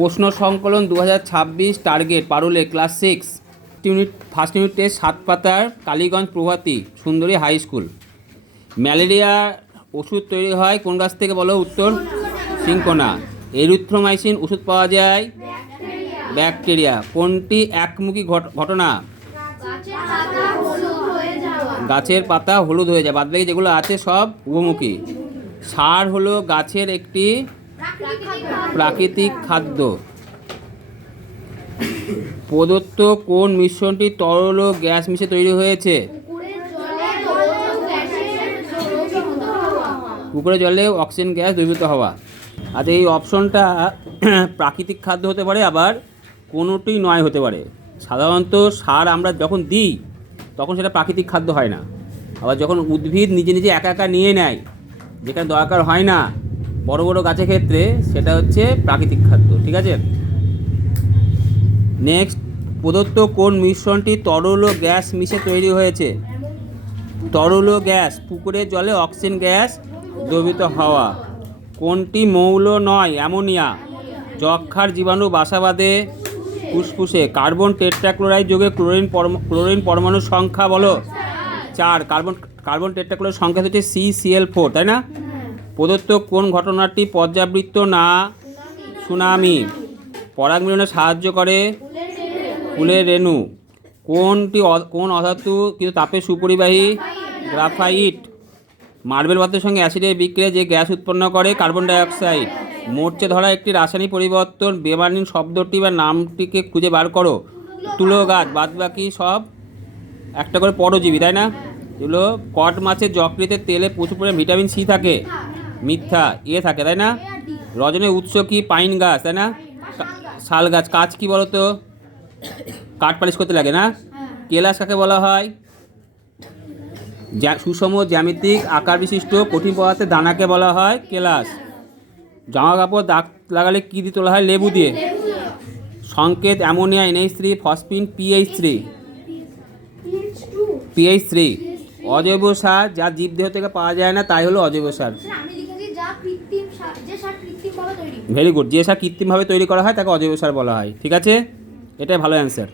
প্রশ্ন সংকলন 2026 টার্গেট পারুলে class 6 unit first unit test 7 পাতার কালীগঞ্জ প্রভাতী সুন্দরী হাই স্কুল। ম্যালেরিয়া ওষুধ তৈরি হয় কোন গাছ থেকে বলো? উত্তর সিনকোনা। এরিথ্রোমাইসিন ওষুধ পাওয়া যায় ব্যাকটেরিয়া। কোনটি একমুখী ঘটনা? গাছের পাতা হলুদ হয়ে যায়। বাদবাকি যেগুলো আছে সব উভমুখী। সার হলো গাছের একটি প্রাকৃতিক খাদ্য। প্রদত্ত কোন মিশ্রণটি তরল ও গ্যাস মিশে তৈরি হয়েছে? পুকুরের জলে অক্সিজেন গ্যাস দ্রবীভূত হওয়া। আচ্ছা, এই অপশনটা প্রাকৃতিক খাদ্য হতে পারে, আবার কোনোটি নয় হতে পারে। সাধারণত সার আমরা যখন দিই তখন সেটা প্রাকৃতিক খাদ্য হয় না। আবার যখন উদ্ভিদ নিজে নিজে একা একা নিয়ে নেয়, যেখানে দরকার হয় না বড় বড় গাছের ক্ষেত্রে, সেটা হচ্ছে প্রাকৃতিক খাদ্য। ঠিক আছে। নেক্সট, প্রদত্ত কোন মিশ্রণটি তরল ও গ্যাস মিশে তৈরি হয়েছে? তরল ও গ্যাস, পুকুরের জলে অক্সিজেন গ্যাস দ্রবীভূত হওয়া। কোনটি মৌল নয়? অ্যামোনিয়া। যক্ষার জীবাণু বাসা বাঁধে ফুসফুসে। কার্বন টেট্রাক্লোরাইড যোগে ক্লোরিন পরমাণুর সংখ্যা বলো? 4। কার্বন টেট্রাক্লোরাইড সংখ্যা হচ্ছে CCl4, তাই না? প্রদত্ত কোন ঘটনাটি পর্যাবৃত্ত না সুনামি? পরাগ মিলনে সাহায্য করে ফুলের রেণু। কোন অধাতু কিন্তু তাপে সুপরিবাহী? গ্রাফাইট। মার্বেল পাত্রের সঙ্গে অ্যাসিডের বিক্রিয়া যে গ্যাস উৎপন্ন করে? Carbon dioxide. মরচে ধরা একটি রাসায়নিক পরিবর্তন বেমানিন শব্দটি বা নামটিকে খুঁজে বার করো। তুলো গাছ। বাদবাকি সব একটা করে পরজীবী, তাই না? এগুলো কড মাছের যকৃতের তেলে প্রচুর পরিমাণে ভিটামিন সি থাকে। মিথ্যা। থাকে, তাই না? রজনীর উৎস কি? পাইন গাছ, তাই না? শাল গাছ। কাজ কি বলো তো? কাঠ পালিশ করতে লাগে না? কেলাস কাকে বলা হয়? সুষম জ্যামিতিক আকার বিশিষ্ট কঠিন পদার্থের দানাকে বলা হয় কেলাস। জামা কাপড় দাগ লাগালে কি দিয়ে তোলা হয়? লেবু দিয়ে। সংকেত অ্যামোনিয়া NH3, ফসফিন PH3। অজৈব সার যা জীবদেহ থেকে পাওয়া যায় না তাই হলো অজৈব সার। Very good. যে সার কৃত্রিমভাবে তৈরি করা হয় তাকে অজৈব সার বলা হয়। ঠিক আছে, এটাই ভালো অ্যান্সার।